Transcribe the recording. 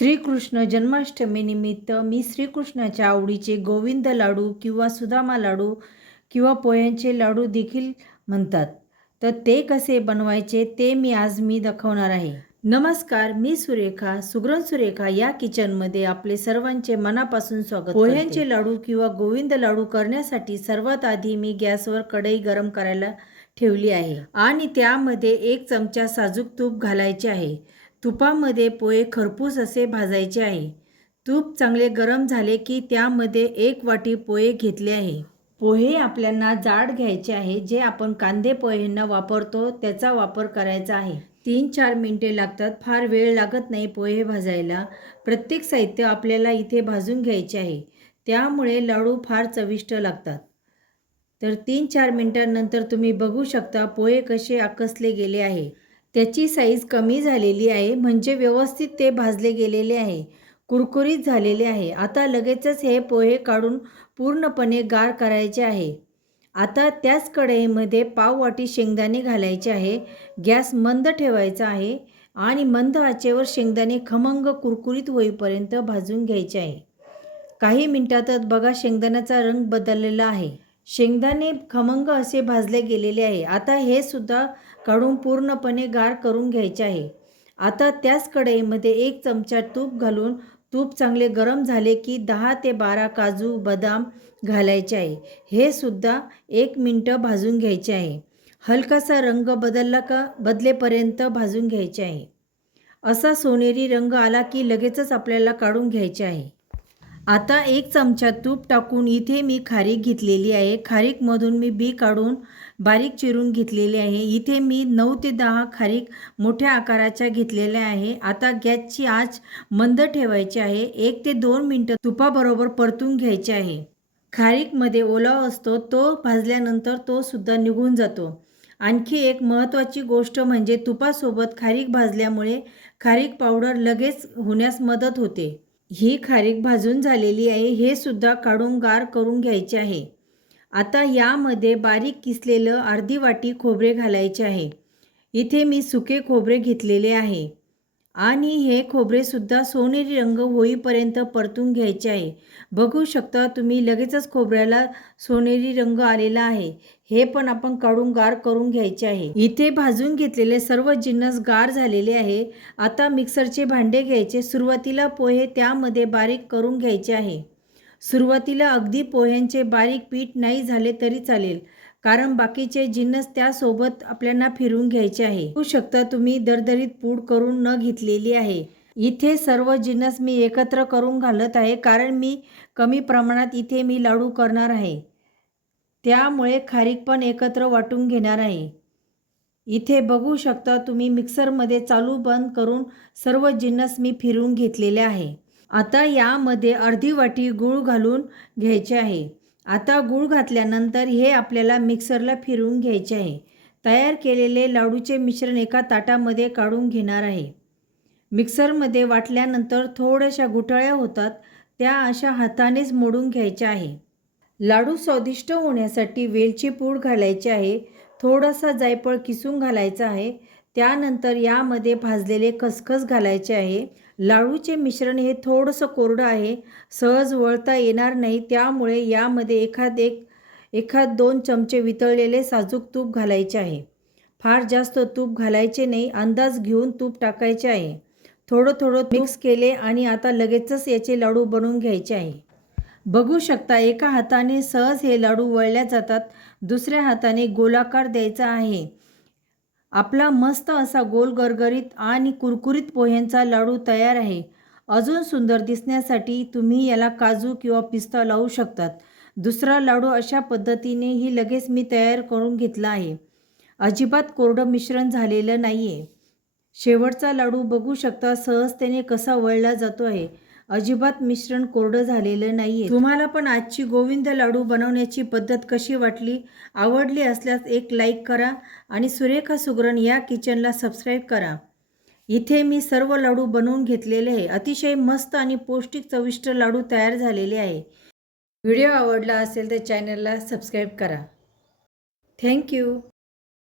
श्रीकृष्ण जन्माष्टमीनिमित्त मी श्रीकृष्णाच्या आवडीचे गोविंद लाडू किंवा सुदामा लाडू किंवा पोह्यांचे लाडू देखील म्हणतात. तर ते कसे बनवायचे ते आज मी दाखवणार आहे. नमस्कार, मी सुरेखा, सुगरण सुरेखा या किचनमध्ये आपले सर्वांचे मनापासून स्वागत. पोह्यांचे लाडू किंवा गोविंद लाडू करण्यासाठी सर्वात आधी मी गॅसवर कढई गरम करायला ठेवली आहे आणि त्यामध्ये 1 चमचा साजूक तूप घालायचे आहे. तुपामध्ये पोहे खरपूस असे भाजायचे आहे. तूप चांगले गरम झाले की त्यामध्ये 1 वाटी पोहे घेतले आहे. पोहे आपल्याला जाड घ्यायचे आहे. जे आपण कांदे पोह्यांना वापरतो त्याचा वापर करायचा आहे. 3-4 मिनिटे लागतात, फार वेळ लागत नाही पोहे भाजायला. प्रत्येक साहित्य आपल्याला इथे भाजून घ्यायचे आहे, त्यामुळे लाडू फार चविष्ट लागतात. तर 3-4 मिनिटांनंतर तुम्ही बघू शकता पोहे कसे आकसले गेले आहे. त्याची साईज कमी झालेली आहे, म्हणजे व्यवस्थित ते भाजले गेलेले आहे, कुरकुरीत झालेले आहे. आता लगेचच हे पोहे काढून पूर्णपणे गार करायचे आहे. आता त्याच कढईमध्ये पाव वाटी शेंगदाणे घालायचे आहे. गॅस मंद ठेवायचा आहे आणि मंद आचेवर शेंगदाणे खमंग कुरकुरीत होईपर्यंत भाजून घ्यायचे आहे. काही मिनिटातच बघा शेंगदाण्याचा रंग बदललेला आहे. शेंगदाणे खमंग असे भाजले गेलेले आहे. आता हे सुद्धा काढून पूर्णपणे गार करून घ्यायचे आहे. आता त्याच कढईमध्ये 1 चमचा तूप घालून तूप चांगले गरम झाले की 10 ते 12 काजू बदाम घालायचे आहे. हे सुद्धा 1 मिनिटं भाजून घ्यायचे आहे. हलकासा रंग बदलेपर्यंत भाजून घ्यायचे आहे. असा सोनेरी रंग आला की लगेचच आपल्याला काढून घ्यायचे आहे. आता 1 चमचा तूप टाकून इथे मी खारीक घेतलेली आहे. खारीकमधून मी बी काढून बारीक चिरून घेतलेली आहे. इथे मी 9 ते 10 खारीक मोठ्या आकाराच्या घेतलेल्या आहे. आता गॅसची आच मंद ठेवायची आहे. 1 ते 2 मिनिटं तुपाबरोबर परतून घ्यायचे आहे. खारीकमध्ये ओलावा असतो, तो भाजल्यानंतर तो सुद्धा निघून जातो. आणखी एक महत्त्वाची गोष्ट म्हणजे तुपासोबत खारीक भाजल्यामुळे खारीक पावडर लगेच होण्यास मदत होते. ही खारीक भाजून झालेली आहे. हे सुद्धा काढून गार करून घ्यायचे आहे. आता यामध्ये बारीक किसलेलं अर्धी वाटी खोबरे घालायचे आहे. इथे मी सुके खोबरे घेतलेले आहे आणि हे खोबरे सुद्धा सोनेरी रंग होईपर्यंत परतून घ्यायचे आहे. बघू शकता तुम्ही लगेचच खोबऱ्याला सोनेरी रंग आलेला आहे. हे पण आपण काढून गार करून घ्यायचे आहे. इथे भाजून घेतलेले सर्व जिन्नस गार झालेले आहे. आता मिक्सरचे भांडे घ्यायचे. सुरुवातीला पोहे त्यामध्ये बारीक करून घ्यायचे आहे. सुरुवातीला अगदी पोह्यांचे बारीक पीठ नाही झाले तरी चालेल, कारण बाकीचे जिन्नस त्यासोबत आपल्याला फिरवून घ्यायचे आहे. बघू शकता तुम्ही दरदरीत पूड करून न घेतलेली आहे. इथे सर्व जिन्नस मी एकत्र करून घालत आहे, कारण मी कमी प्रमाणात इथे मी लाडू करणार आहे, त्यामुळे खारीक पण एकत्र वाटून घेणार आहे. इथे बघू शकता तुम्ही मिक्सरमध्ये चालू बंद करून सर्व जिन्नस मी फिरवून घेतलेले आहे. आता यामध्ये अर्धी वाटी गूळ घालून घ्यायचे आहे. आता गूळ घातल्यानंतर हे आपल्याला मिक्सरला फिरवून घ्यायचे आहे. तयार केलेले लाडूचे मिश्रण एका ताटामध्ये काढून घेणार आहे. मिक्सरमध्ये वाटल्यानंतर थोड्याशा गुठळ्या होतात, त्या अशा हातानेच मोडून घ्यायच्या आहे. लाडू स्वादिष्ट होण्यासाठी वेलची पूड घालायची आहे. थोडासा जायफळ किसून घालायचा आहे. त्यानंतर यामध्ये भाजलेले खसखस घालायचे आहे. लाडूचे मिश्रण हे थोडंसं कोरडं आहे, सहज वळता येणार नाही, त्यामुळे यामध्ये एखाद 2 चमचे वितळलेले साजूक तूप घालायचे आहे. फार जास्त तूप घालायचे नाही, अंदाज घेऊन तूप टाकायचे आहे. थोडं थोडं मिक्स केले आणि आता लगेचच याचे लाडू बनवून घ्यायचे आहे. बघू शकता एका हाताने सहज हे लाडू वळल्या जातात, दुसऱ्या हाताने गोलाकार द्यायचा आहे. आपला मस्त असा गोल गरगरीत आणि कुरकुरीत पोह्यांचा लाडू तयार आहे. अजून सुंदर दिसण्यासाठी तुम्ही याला काजू किंवा पिस्ता लावू शकतात. दुसरा लाडू अशा पद्धतीने ही लगेच मी तयार करून घेतला आहे. अजिबात कोरडं मिश्रण झालेलं नाही आहे. शेवटचा लाडू बघू शकता सहजतेने कसा वळला जातो आहे. अजिबात मिश्रण कोरडं झालेलं नाही आहे. तुम्हाला पण आजची गोविंद लाडू बनवण्याची पद्धत कशी वाटली? आवडली असल्यास एक लाईक करा आणि सुरेखा सुगरण या किचनला सबस्क्राईब करा. इथे मी सर्व लाडू बनवून घेतलेले आहे. अतिशय मस्त आणि पौष्टिक चविष्ट लाडू तयार झालेले आहे. व्हिडिओ आवडला असेल तर चॅनलला सबस्क्राईब करा. थँक्यू.